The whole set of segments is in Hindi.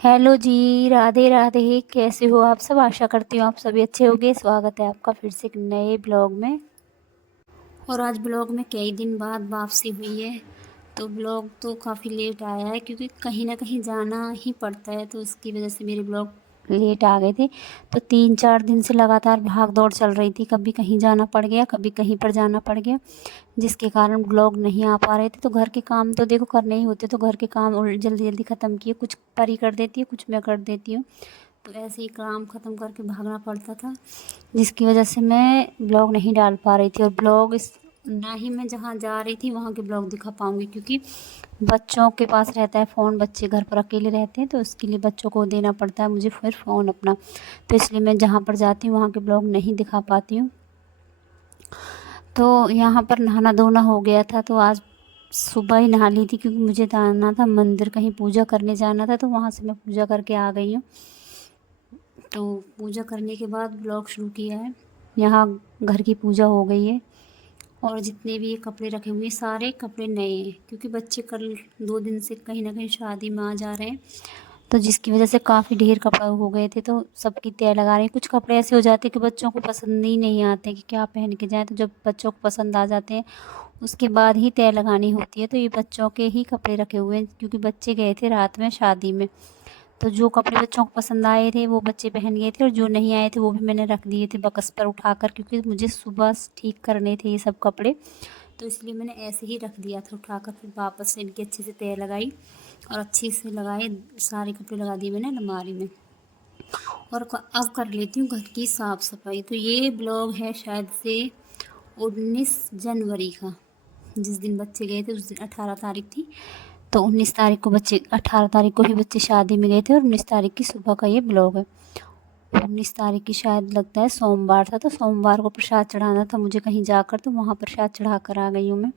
हेलो जी, राधे राधे। कैसे हो आप सब? आशा करती हूँ आप सभी अच्छे होंगे। स्वागत है आपका फिर से एक नए ब्लॉग में। और आज ब्लॉग में कई दिन बाद वापसी हुई है। तो ब्लॉग तो काफ़ी लेट आया है क्योंकि कहीं ना कहीं जाना ही पड़ता है, तो उसकी वजह से मेरे ब्लॉग लेट आ गए थे। तो 3-4 दिन से लगातार भाग दौड़ चल रही थी, कभी कहीं जाना पड़ गया, कभी कहीं पर जाना पड़ गया, जिसके कारण ब्लॉग नहीं आ पा रहे थे। तो घर के काम तो देखो करने ही होते, तो घर के काम जल्दी जल्दी ख़त्म किए। कुछ परी कर देती है, कुछ मैं कर देती हूँ, तो ऐसे ही काम ख़त्म करके भागना पड़ता था, जिसकी वजह से मैं ब्लॉग नहीं डाल पा रही थी। और ब्लॉग इस ना ही मैं जहाँ जा रही थी वहाँ के ब्लॉग दिखा पाऊँगी, क्योंकि बच्चों के पास रहता है फ़ोन, बच्चे घर पर अकेले रहते हैं, तो उसके लिए बच्चों को देना पड़ता है मुझे फिर फ़ोन अपना। तो इसलिए मैं जहाँ पर जाती हूँ वहाँ के ब्लॉग नहीं दिखा पाती हूँ। तो यहाँ पर नहाना धोना हो गया था, तो आज सुबह ही नहा ली थी क्योंकि मुझे जाना था मंदिर, कहीं पूजा करने जाना था, तो वहाँ से मैं पूजा करके आ गई हूँ। तो पूजा करने के बाद ब्लॉग शुरू किया है। यहाँ घर की पूजा हो गई है, और जितने भी ये कपड़े रखे हुए हैं सारे कपड़े नए हैं, क्योंकि बच्चे कल 2 दिन से कहीं ना कहीं शादी में आ जा रहे हैं, तो जिसकी वजह से काफ़ी ढेर कपड़े हो गए थे, तो सबकी तय लगा रहे हैं। कुछ कपड़े ऐसे हो जाते हैं कि बच्चों को पसंद ही नहीं आते कि क्या पहन के जाएं, तो जब बच्चों को पसंद आ जाते हैं उसके बाद ही तय लगानी होती है। तो ये बच्चों के ही कपड़े रखे हुए हैं, क्योंकि बच्चे गए थे रात में शादी में, तो जो कपड़े बच्चों को पसंद आए थे वो बच्चे पहन गए थे, और जो नहीं आए थे वो भी मैंने रख दिए थे बक्स पर उठाकर, क्योंकि मुझे सुबह ठीक करने थे ये सब कपड़े, तो इसलिए मैंने ऐसे ही रख दिया था उठाकर। फिर वापस से इनकी अच्छे से तय लगाई और अच्छे से लगाए, सारे कपड़े लगा दिए मैंने अलमारी में। और अब कर लेती हूँ घर की साफ़ सफाई। तो ये ब्लॉग है शायद से 19 जनवरी का, जिस दिन बच्चे गए थे उस दिन 18 तारीख थी, तो 19 तारीख को बच्चे, 18 तारीख को ही बच्चे शादी में गए थे, और 19 तारीख की सुबह का ये ब्लॉग है। 19 तारीख की शायद लगता है सोमवार था, तो सोमवार को प्रसाद चढ़ाना था मुझे कहीं जाकर, तो वहाँ प्रसाद चढ़ा कर आ गई हूँ मैं।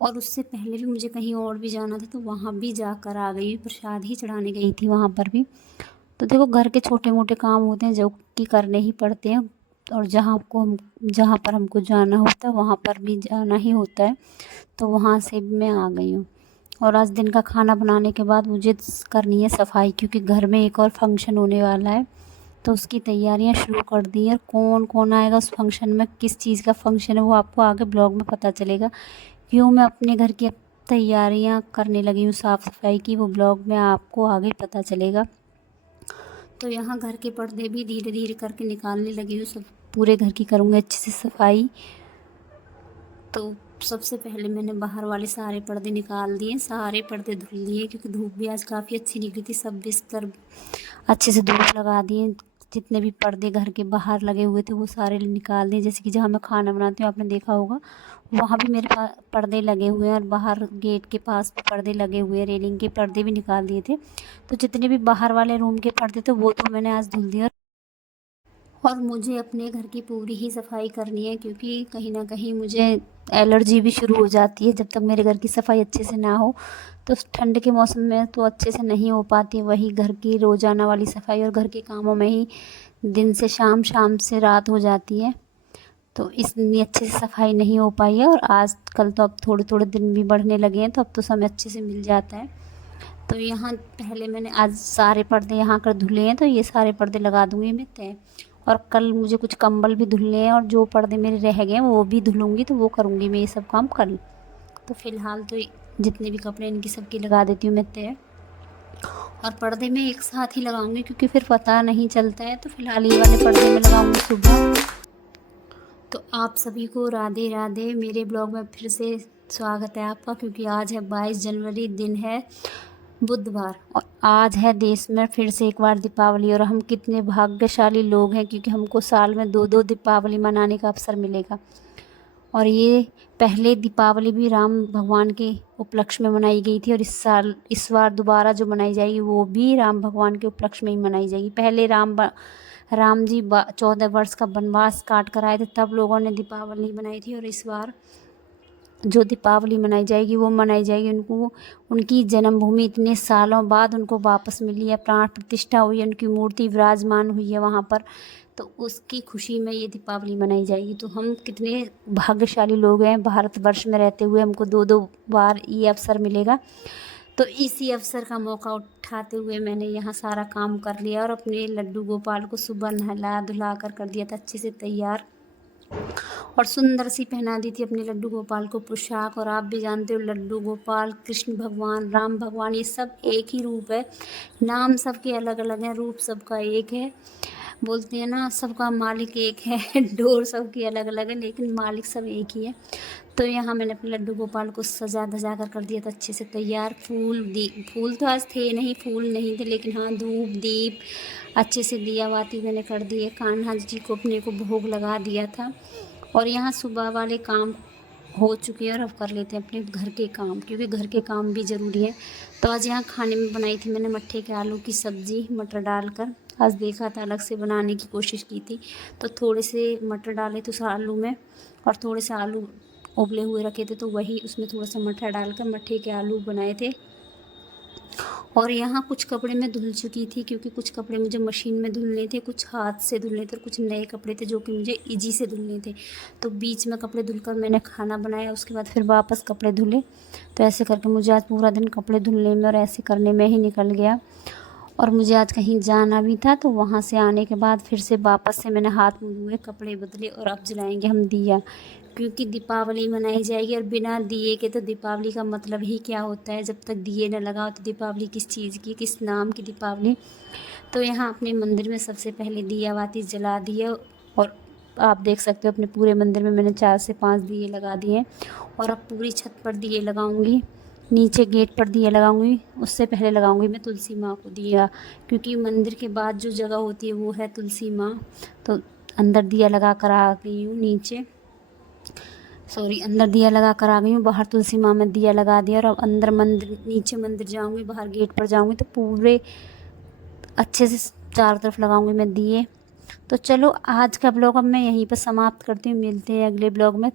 और उससे पहले भी मुझे कहीं और भी जाना था, तो वहाँ भी जाकर आ गई, प्रसाद ही चढ़ाने गई थी वहाँ पर भी। तो देखो घर के छोटे मोटे काम होते हैं जो कि करने ही पड़ते हैं, और जहाँ पर हमको जाना होता है वहाँ पर भी जाना ही होता है, तो वहाँ से भी मैं आ गई हूँ। और आज दिन का खाना बनाने के बाद मुझे करनी है सफाई, क्योंकि घर में एक और फंक्शन होने वाला है, तो उसकी तैयारियां शुरू कर दी हैं। कौन कौन आएगा उस फंक्शन में, किस चीज़ का फंक्शन है, वो आपको आगे ब्लॉग में पता चलेगा। क्यों मैं अपने घर की अब तैयारियां करने लगी हूँ साफ़ सफाई की, वो ब्लॉग में आपको आगे पता चलेगा। तो यहाँ घर के पर्दे भी धीरे धीरे करके निकालने लगी हूँ, सब पूरे घर की करूँगी अच्छे से सफाई। तो सबसे पहले मैंने बाहर वाले सारे पर्दे निकाल दिए, सारे पर्दे धुल लिए, क्योंकि धूप भी आज काफ़ी अच्छी निकली थी। सब बिस्तर अच्छे से धूप लगा दिए, जितने भी पर्दे घर के बाहर लगे हुए थे वो सारे निकाल दिए। जैसे कि जहाँ मैं खाना बनाती हूँ आपने देखा होगा, वहाँ भी मेरे पास पर्दे लगे हुए हैं, और बाहर गेट के पास भी पर्दे लगे हुए हैं, रेलिंग के पर्दे भी निकाल दिए थे। तो जितने भी बाहर वाले रूम के पर्दे थे वो तो मैंने आज धुल दिए। और मुझे अपने घर की पूरी ही सफाई करनी है, क्योंकि कहीं ना कहीं मुझे एलर्जी भी शुरू हो जाती है जब तक मेरे घर की सफाई अच्छे से ना हो। तो ठंड के मौसम में तो अच्छे से नहीं हो पाती, वही घर की रोज़ाना वाली सफाई और घर के कामों में ही दिन से शाम, शाम से रात हो जाती है, तो इसलिए अच्छे से सफाई नहीं हो पाई है। और आज कल तो अब थोड़े थोड़े दिन भी बढ़ने लगे हैं, तो अब तो समय अच्छे से मिल जाता है। तो यहाँ पहले मैंने आज सारे पर्दे यहाँ कर धुले हैं, तो ये सारे पर्दे लगा दूँगी मैं तय। और कल मुझे कुछ कंबल भी धुलने हैं, और जो पर्दे मेरे रह गए हैं वो भी धुलूँगी, तो वो करूँगी मैं ये सब काम कल। तो फ़िलहाल तो जितने भी कपड़े इनकी सबकी लगा देती हूँ मैं तय। और पर्दे मैं एक साथ ही लगाऊंगी क्योंकि फिर पता नहीं चलता है, तो फ़िलहाल ये वाले पर्दे मैं लगाऊंगी सुबह। तो आप सभी को राधे राधे। मेरे ब्लॉग में फिर से स्वागत है आपका, क्योंकि आज है 22 जनवरी, दिन है बुधवार, और आज है देश में फिर से एक बार दीपावली। और हम कितने भाग्यशाली लोग हैं, क्योंकि हमको साल में दो दो दीपावली मनाने का अवसर मिलेगा। और ये पहले दीपावली भी राम भगवान के उपलक्ष्य में मनाई गई थी, और इस बार दोबारा जो मनाई जाएगी वो भी राम भगवान के उपलक्ष्य में ही मनाई जाएगी। पहले राम जी 14 वर्ष का वनवास काट कर आए थे, तब लोगों ने दीपावली मनाई थी, और इस बार जो दीपावली मनाई जाएगी वो मनाई जाएगी उनको, उनकी जन्मभूमि इतने सालों बाद उनको वापस मिली है, प्राण प्रतिष्ठा हुई है, उनकी मूर्ति विराजमान हुई है वहाँ पर, तो उसकी खुशी में ये दीपावली मनाई जाएगी। तो हम कितने भाग्यशाली लोग हैं, भारतवर्ष में रहते हुए हमको दो दो बार ये अवसर मिलेगा। तो इसी अवसर का मौका उठाते हुए मैंने यहाँ सारा काम कर लिया और अपने लड्डू गोपाल को सुबह नहला धुला कर दिया था अच्छे से तैयार, और सुंदर सी पहना दी थी अपने लड्डू गोपाल को पोशाक। और आप भी जानते हो लड्डू गोपाल, कृष्ण भगवान, राम भगवान, ये सब एक ही रूप है। नाम सबके अलग अलग हैं, रूप सबका एक है। बोलते हैं ना, सबका मालिक एक है डोर सबकी अलग अलग है, लेकिन मालिक सब एक ही है। तो यहाँ मैंने अपने लड्डू गोपाल को सजा धजा कर दिया था अच्छे से तैयार। फूल तो आज थे नहीं, फूल नहीं थे, लेकिन हाँ धूप दीप अच्छे से दिया बाती मैंने कर दिए। कान्हा जी को अपने को भोग लगा दिया था। और यहाँ सुबह वाले काम हो चुके हैं और अब कर लेते हैं अपने घर के काम, क्योंकि घर के काम भी ज़रूरी है। तो आज यहाँ खाने में बनाई थी मैंने मट्ठे के आलू की सब्ज़ी मटर डालकर। आज देखा था, अलग से बनाने की कोशिश की थी, तो थोड़े से मटर डाले थे उस आलू में, और थोड़े से आलू उबले हुए रखे थे, तो वही उसमें थोड़ा सा मटर डालकर मट्ठे के आलू बनाए थे। और यहाँ कुछ कपड़े मैं धुल चुकी थी, क्योंकि कुछ कपड़े मुझे मशीन में धुलने थे, कुछ हाथ से धुलने थे, और कुछ नए कपड़े थे जो कि मुझे इजी से धुलने थे। तो बीच में कपड़े धुलकर मैंने खाना बनाया, उसके बाद फिर वापस कपड़े धुले। तो ऐसे करके मुझे आज पूरा दिन कपड़े धुलने में और ऐसे करने में ही निकल गया। और मुझे आज कहीं जाना भी था, तो वहाँ से आने के बाद फिर से वापस से मैंने हाथ मुँह धोए, कपड़े बदले, और अब जलाएंगे हम दिया, क्योंकि दीपावली मनाई जाएगी। और बिना दिए के तो दीपावली का मतलब ही क्या होता है, जब तक दिए न लगाओ तो दीपावली किस चीज़ की, किस नाम की दीपावली। तो यहाँ अपने मंदिर में सबसे पहले दिया बाती जला दिए, और आप देख सकते हो अपने पूरे मंदिर में मैंने 4 से 5 दिए लगा दिए। और अब पूरी छत पर दिए लगाऊंगी, नीचे गेट पर दिया लगाऊंगी, उससे पहले लगाऊंगी मैं तुलसी माँ को दिया, क्योंकि मंदिर के बाद जो जगह होती है वो है तुलसी माँ। तो अंदर दिया लगा कर आ गई हूँ, अंदर दिया लगा कर आ गई हूँ। बाहर तुलसी माँ में दिया लगा दिया, और अब अंदर मंदिर, नीचे मंदिर जाऊँगी, बाहर गेट पर जाऊँगी, तो पूरे अच्छे से चारों तरफ लगाऊँगी मैं दिए। तो चलो आज का ब्लॉग अब मैं यहीं पर समाप्त करती हूँ, मिलते हैं अगले ब्लॉग में।